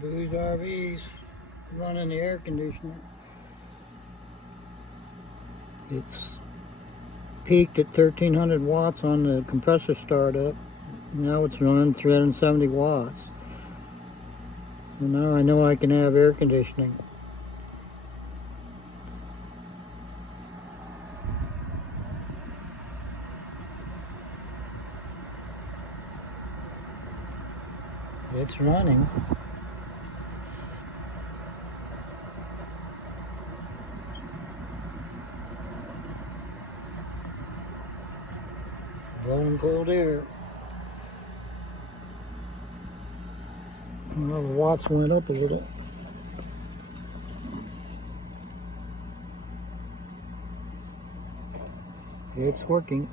BougeRv's running the air conditioner. It's peaked at 1300 watts on the compressor startup. Now it's running 370 watts. So now I know I can have air conditioning. It's running. Blowing cold air. Well, the watts went up a little. It's working.